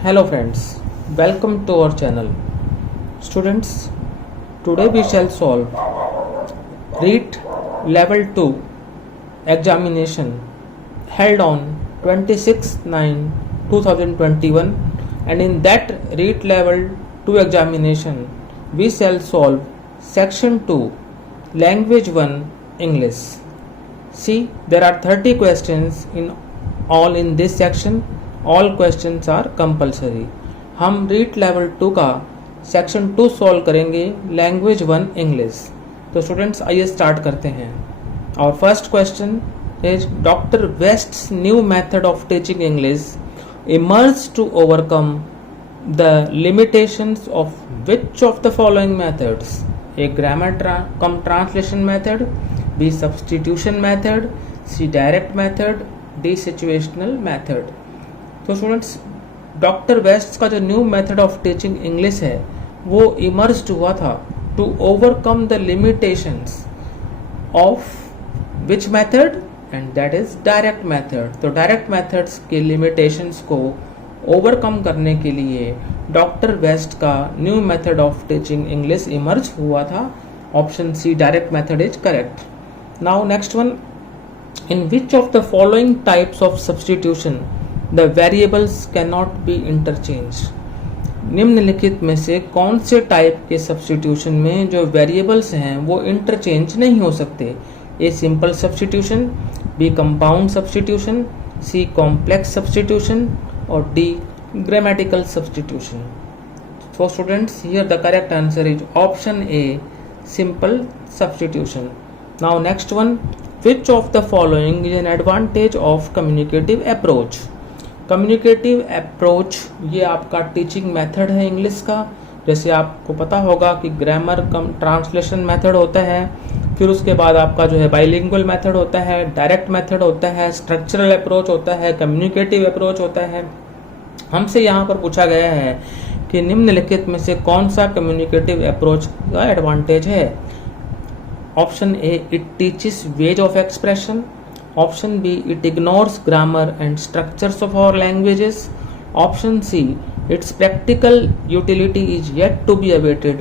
Hello friends, welcome to our channel. Students, today we shall solve REET Level 2 examination held on 26/9/2021, and in that REET Level 2 examination we shall solve Section 2 Language 1 English. See, there are 30 questions in all in this section. All questions are compulsory. हम REET level 2 का section 2 solve करेंगे language 1 English. तो students आइए start करते हैं. और first question is doctor West's new method of teaching English emerge to overcome the limitations of which of the following methods? A grammar cum translation method, B substitution method, C direct method, D situational method. तो students, doctor West का जो new method of teaching English है वो emerge हुआ था to overcome the limitations of which method, and that is direct method. तो direct methods के limitations को ओवरकम करने के लिए डॉक्टर वेस्ट का new method of teaching English emerge हुआ था. Option C direct method is correct. Now next one, in which of the following types of substitution the variables can not be interchange? निम्नलिखित में से कौन से type के substitution में जो वेरिएबल्स हैं वो इंटरचेंज नहीं हो सकते? A simple substitution, B compound substitution, C complex substitution और D grammatical substitution. So students, here the correct answer is option A simple substitution. Now next one, which of the following is an advantage of communicative approach? Communicative approach ये आपका teaching method है English का. जैसे आपको पता होगा कि grammar cum translation method होता है, फिर उसके बाद आपका जो है बाइलिंगुअल मेथड होता है, डायरेक्ट मेथड होता है, स्ट्रक्चरल अप्रोच होता है, कम्युनिकेटिव अप्रोच होता है. हमसे यहाँ पर पूछा गया है कि निम्नलिखित में से कौन सा कम्युनिकेटिव अप्रोच का एडवांटेज है? Option A, it teaches ways of expression. Option B, it ignores grammar and structures of our languages. Option C, its practical utility is yet to be awaited.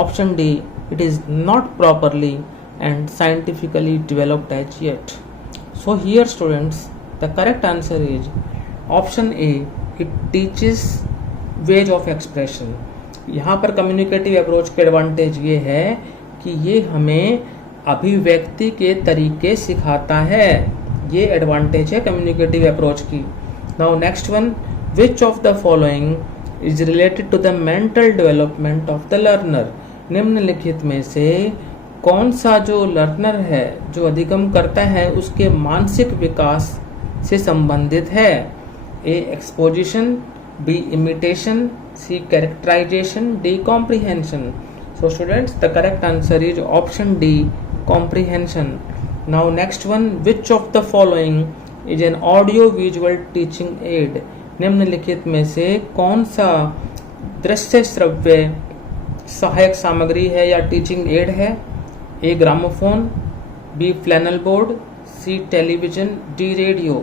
Option D, it is not properly and scientifically developed as yet. So here students, the correct answer is option A, it teaches ways of expression. यहाँ पर communicative approach के advantage ये है कि ये हमें अभिव्यक्ति के तरीके सिखाता है. ये एडवांटेज है कम्युनिकेटिव अप्रोच की. Now next one, which of the following is related to the mental development of the learner? निम्नलिखित में से कौन सा जो लर्नर है, जो अधिगम करता है, उसके मानसिक विकास से संबंधित है? A exposition, B imitation, C characterisation, D comprehension. So students, the correct answer is option D, comprehension. Now next one, which of the following is an audio visual teaching aid? निम्नलिखित में से कौन सा दृश्य श्रव्य सहायक सामग्री है या टीचिंग एड है? A gramophone, B flannel board, C television, D radio.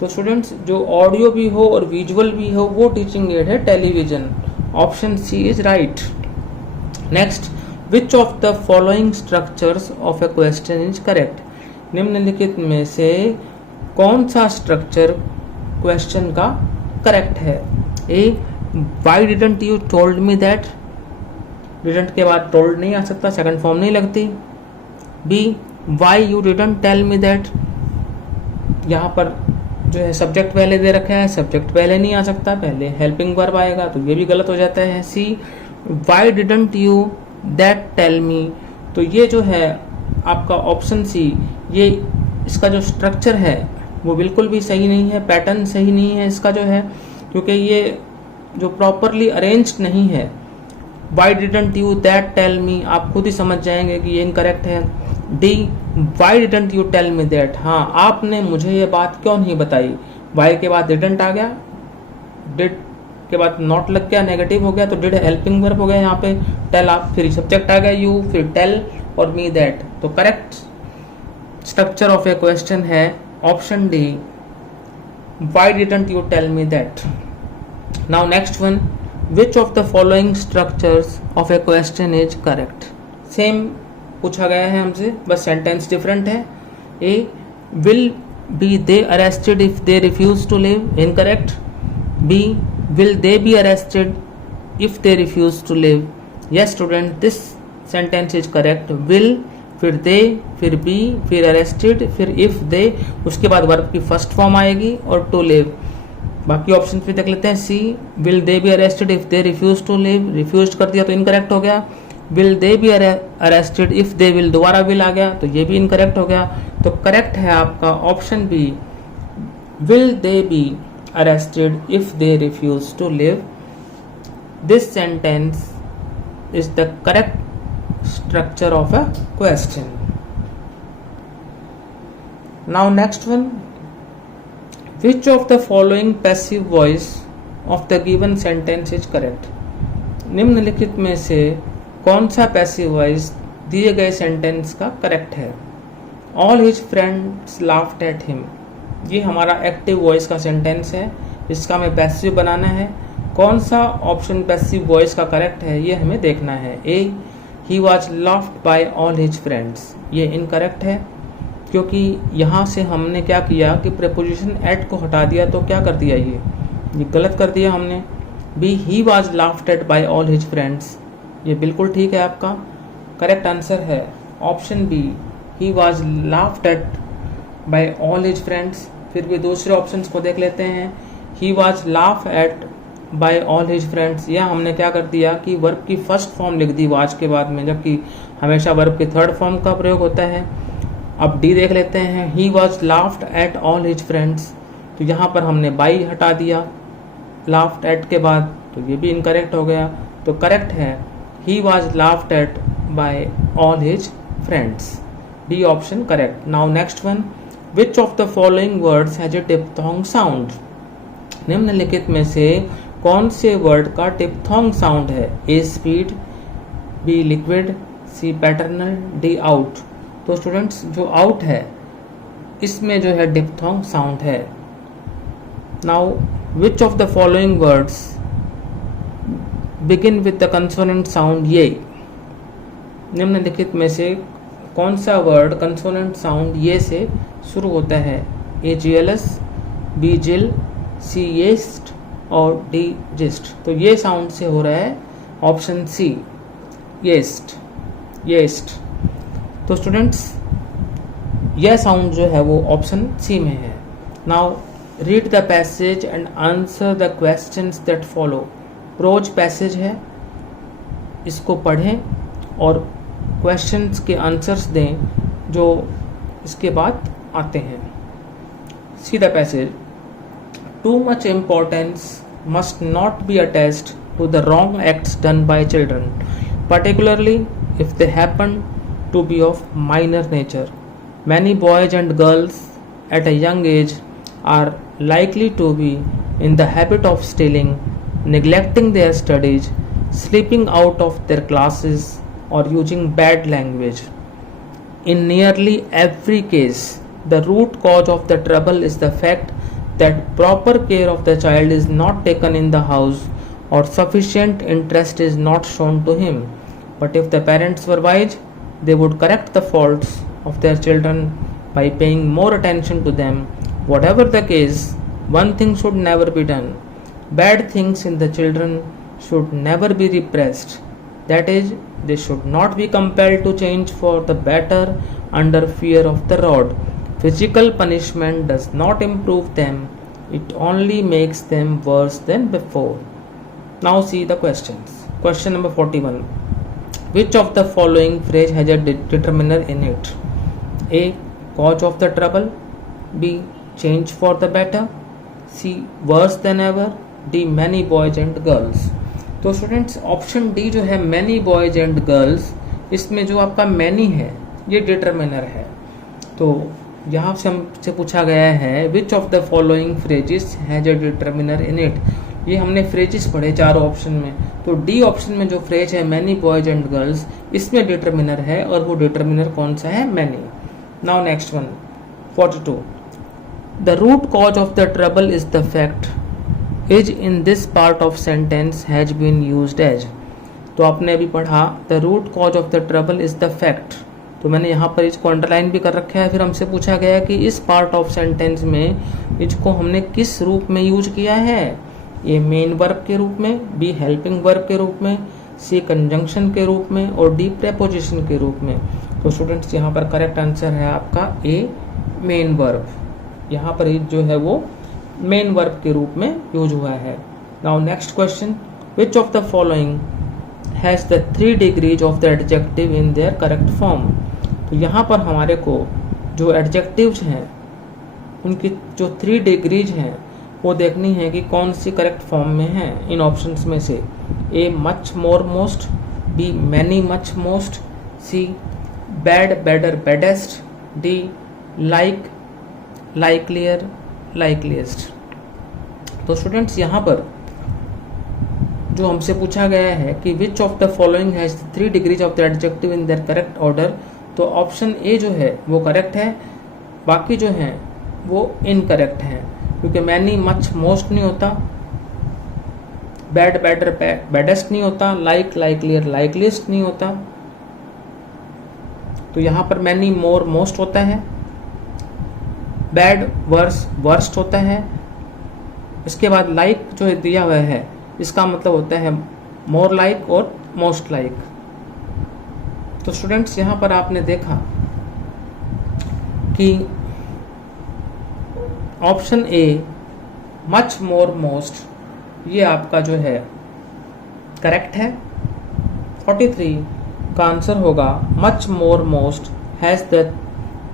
तो स्टूडेंट्स, जो ऑडियो भी हो और विजुअल भी हो वो टीचिंग एड है television. Option C is right. Next, which of the following structures of a question is correct? निम्नलिखित में से कौन सा स्ट्रक्चर क्वेश्चन का करेक्ट है? A, why didn't you told me that. Didn't के बाद टोल्ड नहीं आ सकता, सेकंड फॉर्म नहीं लगती. B, why you didn't tell me that. यहाँ पर जो है सब्जेक्ट पहले दे रखा है, सब्जेक्ट पहले नहीं आ सकता, पहले हेल्पिंग वर्ब आएगा, तो ये भी गलत हो जाता है. C, why didn't you that tell me. तो ये जो है आपका ऑप्शन सी, ये इसका जो स्ट्रक्चर है वो बिल्कुल भी सही नहीं है, पैटर्न सही नहीं है इसका जो है, क्योंकि ये जो प्रॉपरली अरेंज्ड नहीं है. Why didn't you that tell me, आप खुद ही समझ जाएंगे कि ये इनकरेक्ट है. D, why didn't you tell me that, हाँ आपने मुझे ये बात क्यों नहीं बताई. वाई के बाद डिडंट आ गया, डिड के बाद नॉट लग गया, नेगेटिव हो गया, तो डिड हेल्पिंग वर्ब हो गया यहाँ पे. टेल आप, फिर सब्जेक्ट आ गया यू, फिर टेल और मी दैट. तो correct structure of a question है option D, why didn't you tell me that. Now next one, which of the following structures of a question is correct. Same पूछा गया है हमसे, बस sentence different है। A, will be they arrested if they refuse to leave, incorrect. B, will they be arrested if they refuse to leave, yes student, this sentence is correct. Will, फिर दे, फिर B, फिर arrested, फिर if they, उसके बाद verb की first form आएगी और to live. बाकी ऑप्शन भी देख लेते हैं। C, will they be arrested if they refuse to leave, refuse कर दिया तो इनकरेक्ट हो गया। Will they be arrested if they will, दोबारा विल आ गया तो ये भी इनकरेक्ट हो गया। तो करेक्ट है आपका option B, will they be arrested if they refuse to live. This sentence is the correct structure of a question. Now next one, which of the following passive voice of the given sentence is correct। निम्नलिखित में से कौन सा passive voice दिए गए sentence का correct है। All his friends laughed at him, ये हमारा एक्टिव वॉइस का सेंटेंस है, इसका हमें पैसिव बनाना है। कौन सा ऑप्शन पैसिव वॉइस का करेक्ट है ये हमें देखना है। A, he was laughed by all his friends, ये इनकरेक्ट है क्योंकि यहाँ से हमने क्या किया कि प्रेपोजिशन एट को हटा दिया, तो क्या कर दिया ये गलत कर दिया हमने। B, he was laughed at by all his friends, ये बिल्कुल ठीक है, आपका करेक्ट आंसर है option B, he was laughed at by all his friends. फिर भी दूसरे ऑप्शंस को देख लेते हैं। He was laugh at by all his friends, यह हमने क्या कर दिया कि वर्ब की फर्स्ट फॉर्म लिख दी वाज के बाद में, जबकि हमेशा वर्ब की थर्ड फॉर्म का प्रयोग होता है। अब डी देख लेते हैं। He was laughed at all his friends, तो यहाँ पर हमने बाई हटा दिया लाफ्ड एट के बाद, तो ये भी इनकरेक्ट हो गया। तो करेक्ट है he was laughed at by all his friends, D option correct. Now next one, which of the following words has a diphthong sound. निम्नलिखित में से कौन से वर्ड का डिप्थोंग साउंड है। ए, स्पीड, बी, लिक्विड, सी, पैटर्नल, डी, आउट। तो students जो out है इसमें जो है डिप्थोंग साउंड है। Now which of the following words begin with the consonant sound ये। निम्नलिखित में से कौन सा वर्ड कंसोनेंट साउंड ये से शुरू होता है। ए, jealous, B, gill, C, yeast और डी, जिस्ट। तो ये साउंड से हो रहा है ऑप्शन सी, येस्ट, येस्ट। तो स्टूडेंट्स यह साउंड जो है वो ऑप्शन सी में है। Now read the passage and answer the questions that follow. Prose passage है, इसको पढ़ें और क्वेश्चंस के आंसर्स दें जो इसके बाद आते हैं। See the passage. Too much importance must not be attached to the wrong acts done by children, particularly if they happen to be of minor nature. Many boys and girls at a young age are likely to be in the habit of stealing, neglecting their studies, sleeping out of their classes, or using bad language. In nearly every case, the root cause of the trouble is the fact that proper care of the child is not taken in the house or sufficient interest is not shown to him. But if the parents were wise, they would correct the faults of their children by paying more attention to them. Whatever the case, one thing should never be done. Bad things in the children should never be repressed. That is, they should not be compelled to change for the better under fear of the rod. Physical punishment does not improve them, it only makes them worse than before. Now see the questions. Question number 41. Which of the following phrase has a determiner in it? A, cause of the trouble, B, change for the better, C, worse than ever, D, many boys and girls। तो students option D जो है many boys and girls, इसमें जो आपका many है ये determiner है। तो यहाँ से हमसे पूछा गया है which of the following phrases has a determiner in it। ये हमने फ्रेजेस पढ़े चारों ऑप्शन में, तो डी ऑप्शन में जो फ्रेज है मैनी बॉयज एंड गर्ल्स, इसमें डिटरमिनर है और वो डिटरमिनर कौन सा है, many. Now next one 42। The root cause of the trouble is the fact is in this part of sentence has been used as. तो आपने अभी पढ़ा the root cause of the trouble is the fact, तो मैंने यहाँ पर इसको underline भी कर रखा है। फिर हमसे पूछा गया कि इस पार्ट ऑफ सेंटेंस में इसको हमने किस रूप में यूज किया है, ए मेन वर्ब के रूप में, बी हेल्पिंग वर्ब के रूप में, सी कंजंक्शन के रूप में और डी प्रेपोजिशन के रूप में। तो स्टूडेंट्स यहाँ पर करेक्ट आंसर है आपका ए मेन वर्ब। यहाँ पर जो है वो मेन वर्ब के रूप में यूज हुआ है। Now next question, which of the following has the 3 degrees of the adjective in their correct form. तो यहाँ पर हमारे को जो एडजेक्टिव्स हैं उनकी जो 3 डिग्रीज हैं वो देखनी है कि कौन सी करेक्ट फॉर्म में है इन ऑप्शंस में से। A much more most, B many much most, C bad badder baddest, D like likelier likeliest. तो स्टूडेंट्स यहाँ पर जो हमसे पूछा गया है कि विच of the following has 3 degrees of the adjective in their correct order, तो ऑप्शन ए जो है वो करेक्ट है, बाकी जो हैं वो इनकरेक्ट हैं, क्योंकि मैनी मच मोस्ट नहीं होता, बैड बेडर बेडेस्ट नहीं होता, लाइक लाइकलियर लाइकलिएस्ट नहीं होता। तो यहाँ पर मैनी मोर मोस्ट होता है, बैड वर्स वर्स्ट होता है, इसके बाद लाइक जो है दिया हुआ है इसका मतलब होता है मोर लाइक और मोस्ट लाइक। तो स्टूडेंट्स यहाँ पर आपने देखा कि option A much more most ये आपका जो है करेक्ट है। 43 का आंसर होगा much more most has the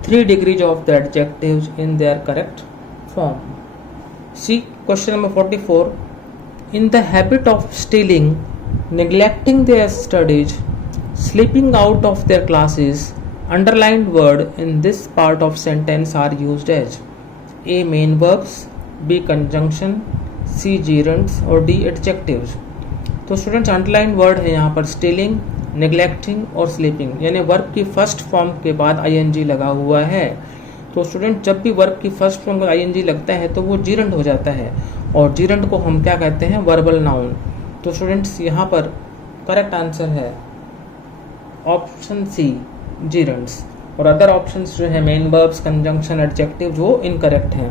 3 degrees of the adjectives in their correct form. C question number 44, in the habit of stealing, neglecting their studies, sleeping out of their classes, underlined word in this part of sentence are used as A main verbs, B conjunction, C gerunds और D adjectives। तो students underline word है यहाँ पर stealing, neglecting और sleeping, यानी verb की first form के बाद आईएनजी लगा हुआ है। तो स्टूडेंट जब भी वर्ब की फर्स्ट फॉर्म में आईएनजी लगता है तो वो जीरंड हो जाता है, और जीरंड को हम क्या कहते हैं, वर्बल नाउन। तो स्टूडेंट्स यहाँ पर करेक्ट आंसर है ऑप्शन सी जीरंड्स, और अदर ऑप्शंस जो है मेन वर्ब्स, कंजंक्शन, एडजेक्टिव वो इनकरेक्ट हैं।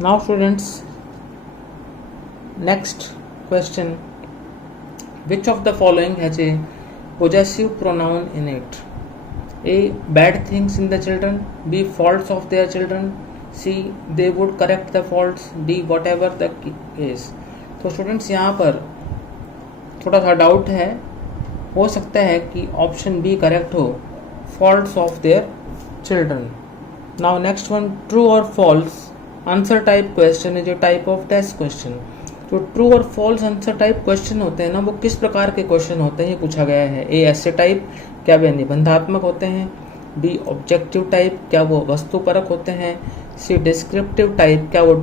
Now students next question, which of the following has A possessive pronoun in it? A bad things in the children, B faults of their children, C they would correct the faults, D whatever the case। तो students यहाँ पर थोड़ा सा doubt है, हो सकता है कि ऑप्शन बी करेक्ट हो, faults of their children। Now next one, true or false answer type question is a type of test question. जो ट्रू और फॉल्स आंसर टाइप क्वेश्चन होते हैं ना, वो किस प्रकार के क्वेश्चन होते हैं ये पूछा गया है। ए ऐसे टाइप, क्या वे निबंधात्मक होते हैं, बी ऑब्जेक्टिव टाइप, क्या वो वस्तुपरक होते हैं, सी डिस्क्रिप्टिव टाइप, क्या वो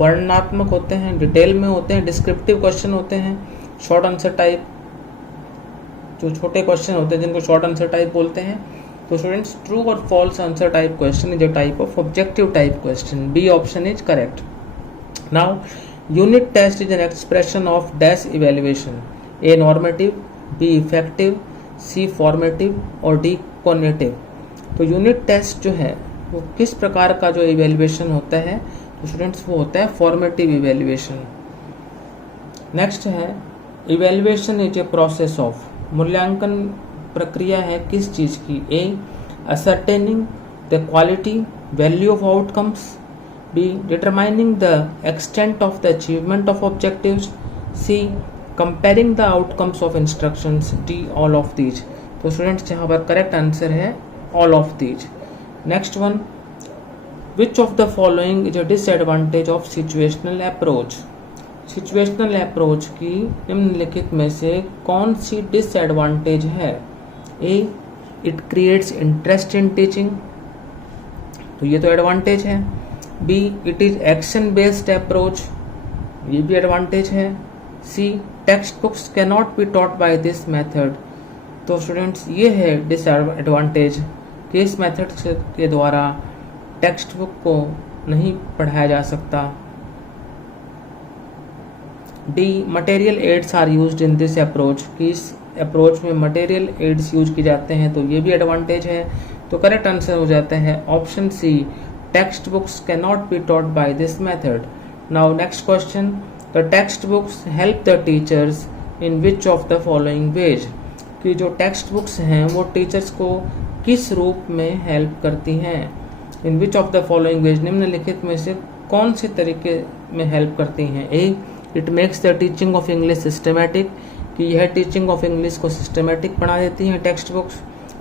वर्णनात्मक होते हैं, डिटेल में होते हैं, डिस्क्रिप्टिव क्वेश्चन होते हैं, शॉर्ट आंसर टाइप, जो छोटे क्वेश्चन होते हैं जिनको शॉर्ट आंसर टाइप बोलते हैं। तो स्टूडेंट्स ट्रू और false answer type question is a type of objective type question, B option is correct. Now unit test is an expression of dash evaluation, A normative, B effective, C formative और D cognitive. तो unit test जो है वो किस प्रकार का जो evaluation होता है, तो स्टूडेंट्स वो होता है फॉर्मेटिव इवेल्युएशन। नेक्स्ट है evaluation is a process of, मूल्यांकन प्रक्रिया है किस चीज़ की, A ascertaining the quality value of outcomes, B determining the extent of the achievement of objectives, C comparing the outcomes of instructions, D all of these. तो students यहाँ पर correct answer है all of these. Next one, which of the following is a disadvantage of situational approach. Situational approach की निम्नलिखित में से कौन सी डिसएडवांटेज है, A it creates interest in teaching, तो ये तो एडवांटेज है, B it is action based approach, ये भी एडवांटेज है, C text books can not be taught by this method. तो स्टूडेंट्स ये है डिसएडवांटेज कि इस मेथड के द्वारा टेक्स्ट बुक को नहीं पढ़ाया जा सकता। D material aids are used in this approach, कि इस अप्रोच में मटेरियल एड्स यूज किए जाते हैं, तो ये भी एडवांटेज है। तो करेक्ट आंसर हो जाता है option C, text books can not be taught by this method. Now next question, the text books help the teachers in which of the following ways, कि जो टेक्स्ट बुक्स हैं वो teachers को किस रूप में हेल्प करती हैं। In which of the following ways, निम्नलिखित में से कौन से तरीके में हेल्प करती हैं। A, it makes the teaching of English systematic, कि यह टीचिंग ऑफ इंग्लिश को सिस्टमेटिक बना देती हैं text books.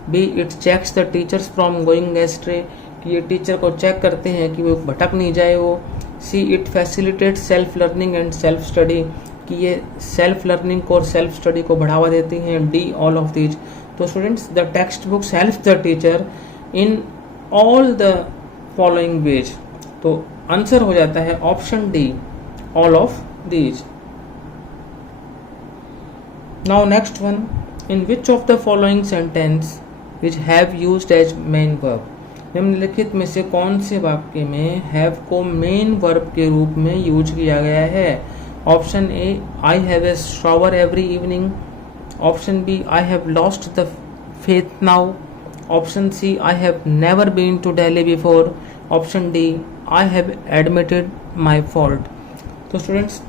B, it checks the teachers from going astray, कि ये टीचर को चेक करते हैं कि वो भटक नहीं जाए वो। C, it facilitate self learning and self study, कि ये सेल्फ लर्निंग और सेल्फ स्टडी को बढ़ावा देती हैं। D, all of these. तो students, the text books help the teacher in all the following ways. तो आंसर हो जाता है option D, all of these. Now next one, in which of the following sentence which have used as main verb, निम्नलिखित में से कौन से वाक्य में have को main verb के रूप में यूज किया गया है। Option A, I have a shower every evening. Option B, I have lost the faith now. Option C, I have never been to Delhi before. Option D, I have admitted my fault. तो students,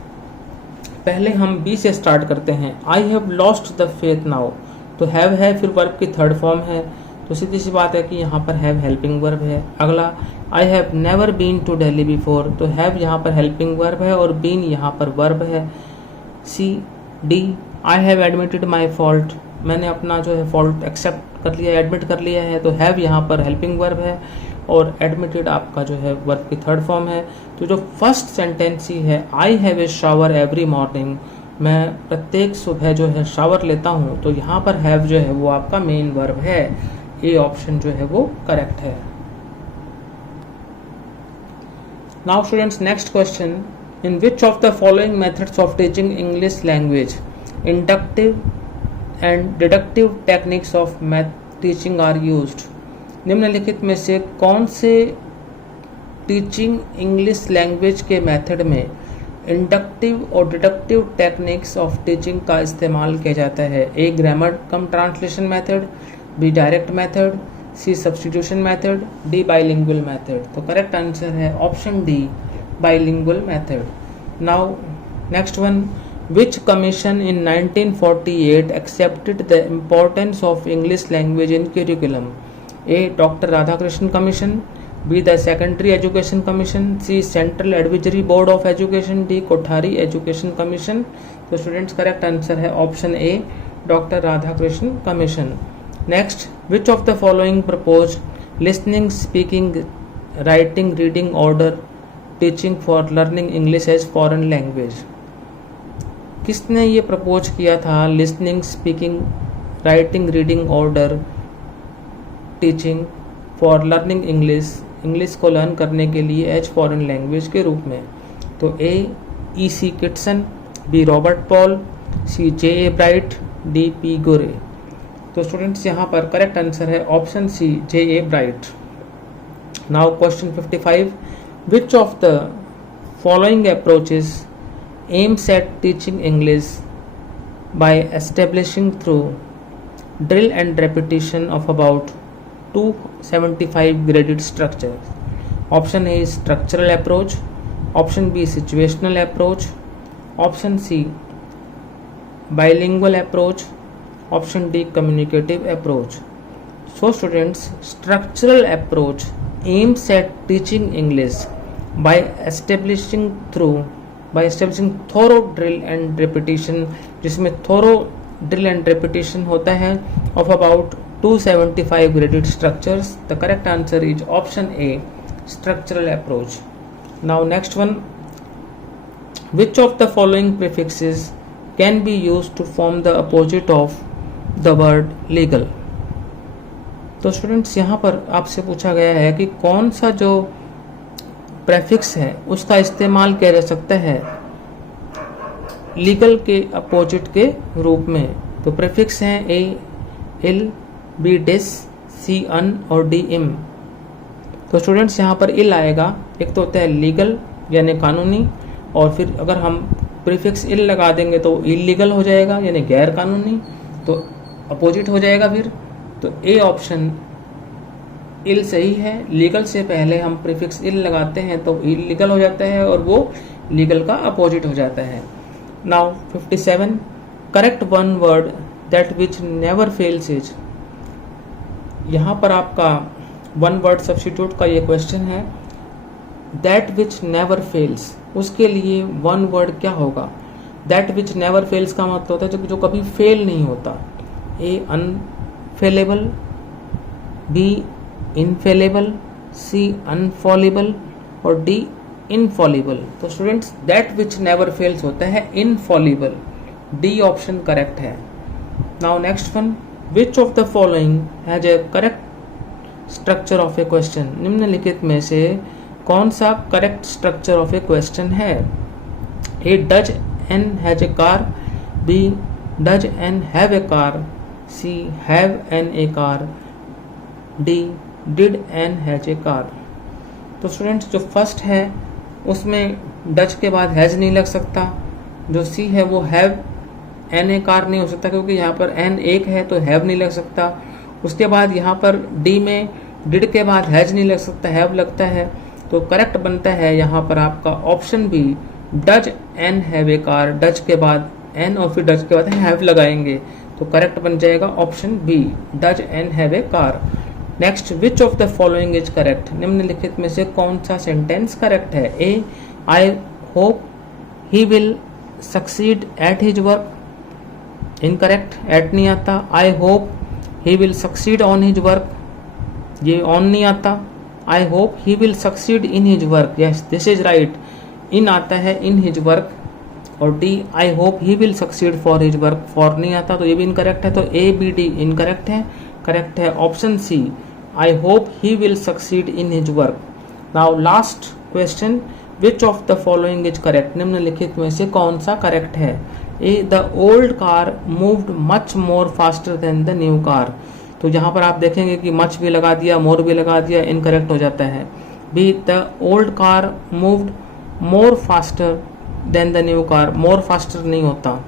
पहले हम B से start करते हैं। I have lost the faith now, तो have है, फिर verb की थर्ड फॉर्म है, तो सीधी सी बात है कि यहाँ पर हैव हेल्पिंग वर्ब है। अगला, I have never been to Delhi before, तो हैव यहाँ पर हेल्पिंग वर्ब है और बीन यहाँ पर वर्ब है। C, D, I have admitted my fault, मैंने अपना जो है फॉल्ट एक्सेप्ट कर लिया, एडमिट कर लिया है, तो हैव यहाँ पर हेल्पिंग वर्ब है और एडमिटेड आपका जो है वर्ब की थर्ड फॉर्म है। तो जो फर्स्ट सेंटेंस ही है, I have a shower every morning, मैं प्रत्येक सुबह जो है शावर लेता हूँ, तो यहाँ पर हैव जो है वो आपका मेन वर्ब है। ए ऑप्शन जो है वो करेक्ट है। Now students, next question, in which of the following methods of teaching English language inductive and deductive techniques of math teaching are used, निम्नलिखित में से कौन से टीचिंग इंग्लिश लैंग्वेज के मेथड में इंडक्टिव और डिडक्टिव टेक्निक्स ऑफ टीचिंग का इस्तेमाल किया जाता है। A, grammar cum translation method, B, direct method, C, substitution method, D, bilingual method. तो करेक्ट आंसर है option D, bilingual method. Now next one, which commission in 1948 accepted the importance of English language in curriculum? A, Dr. Radhakrishnan Commission, B, the Secondary Education Commission, C, Central Advisory Board of Education, D, Kothari Education Commission. तो students, correct answer है option A, doctor Radhakrishnan commission. Next, which of the following proposed listening, speaking, writing, reading order teaching for learning English as foreign language? किसने ये propose किया था listening, speaking, writing, reading order teaching for learning English, English को learn करने के लिए as foreign language के रूप में? तो A, E C Kitson, B, Robert Paul, C, J A Bright, D, P Gurrey. तो स्टूडेंट्स, यहाँ पर करेक्ट आंसर है option C, J A Bright. Now question 55, which of the following approaches aims at teaching English by establishing through drill and repetition of about 275 graded structures? Option A is structural approach, option B situational approach, option C bilingual approach, option D communicative approach. So students, structural approach aims at teaching English by establishing thorough drill and repetition, जिसमें thorough drill and repetition होता है of about 275 graded structures. The correct answer is option A, structural approach. Now next one, which of the following prefixes can be used to form the opposite of the word legal? तो students, यहाँ पर आपसे पूछा गया है कि कौन सा जो प्रेफिक्स है उसका इस्तेमाल किया जा सकता है लीगल के अपोजिट के रूप में। तो प्रेफिक्स हैं ए, इल, बी, डिस, सी, अन और डी, इम। तो स्टूडेंट्स, यहाँ पर इल आएगा, एक तो होता है लीगल यानी कानूनी, और फिर अगर हम प्रीफिक्स इल लगा देंगे तो इलीगल हो जाएगा यानी गैर कानूनी, तो अपोजिट हो जाएगा फिर। तो ए ऑप्शन इल सही है। लीगल से पहले हम प्रीफिक्स इल लगाते हैं तो इलीगल हो जाता है और वो लीगल का अपोजिट हो जाता है। Now 57, correct one word that which never fails is. यहाँ पर आपका वन वर्ड सब्स्टिट्यूट का ये क्वेश्चन है। दैट विच नेवर फेल्स, उसके लिए वन वर्ड क्या होगा? दैट विच नेवर फेल्स का मतलब होता है जो कभी फेल नहीं होता। ए अनफेलेबल, बी इनफेलेबल, सी अनफॉलेबल और डी इनफॉलेबल। तो students that which never fails होता है इनफॉलेबल। डी ऑप्शन करेक्ट है। Now next one, which of the following has a correct structure of a question. निम्नलिखित में से कौन सा correct structure of a question है? A does Anne has a car, B does N have a car, C have Anne a car, D did Anne has a car. तो students जो first है उसमें डज के बाद has नहीं लग सकता, जो सी है वो हैव एन ए कार नहीं हो सकता क्योंकि यहाँ पर एन एक है तो हैव नहीं लग सकता। उसके बाद यहाँ पर डी में डिड के बाद हैज नहीं लग सकता, हैव लगता है। तो करेक्ट बनता है यहाँ पर आपका option B, does N have a car. Does के बाद एन और फिर डज के बाद हैव लगाएंगे तो करेक्ट बन जाएगा option B, does N have a car. Next, which of the following is correct. निम्नलिखित में से कौन सा सेंटेंस करेक्ट है? A I hope he will succeed at his work. Incorrect, at नहीं आता। I hope he will succeed on his work, ये on नहीं आता। I hope he will succeed in his work, yes this is right. In आता है in his work. और D I hope he will succeed for his work, for नहीं आता तो ये भी इनकरेक्ट है। तो ए बी डी इनकरेक्ट है। करेक्ट है option C, I hope he will succeed in his work. Now last question, which of the following is correct. निम्नलिखित में से कौन सा करेक्ट है? A the old car moved much more faster than the new car. तो यहाँ पर आप देखेंगे कि मच भी लगा दिया, मोर भी लगा दिया, इनकरेक्ट हो जाता है। Be the old car moved more faster than the new car, more faster नहीं होता।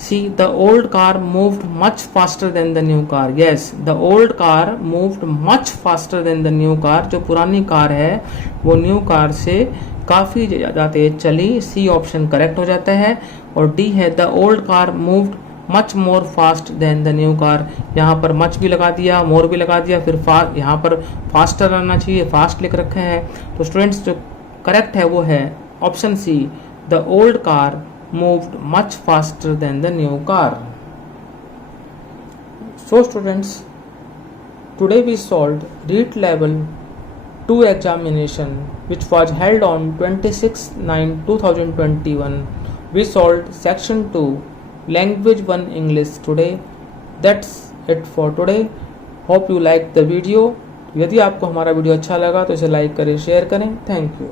सी the old car moved much faster than the new car, yes the old car moved much faster than the new car. जो पुरानी car है वो new car से काफ़ी ज़्यादा तेज चली। सी ऑप्शन करेक्ट हो जाता है। और डी है the old car moved much more fast than the new car. यहाँ पर मच भी लगा दिया, मोर भी लगा दिया, फिर यहाँ पर फास्टर आना चाहिए, फास्ट लिख रखा है। तो स्टूडेंट्स जो करेक्ट है वो है option C, the old car moved much faster than the new car. So students, today we solved REIT level 2 examination which was held on 26/9/2021. We solved section 2 language 1 English today. That's it for today. Hope you like the video. यदि आपको हमारा video अच्छा लगा तो इसे like करें, share करें। Thank you.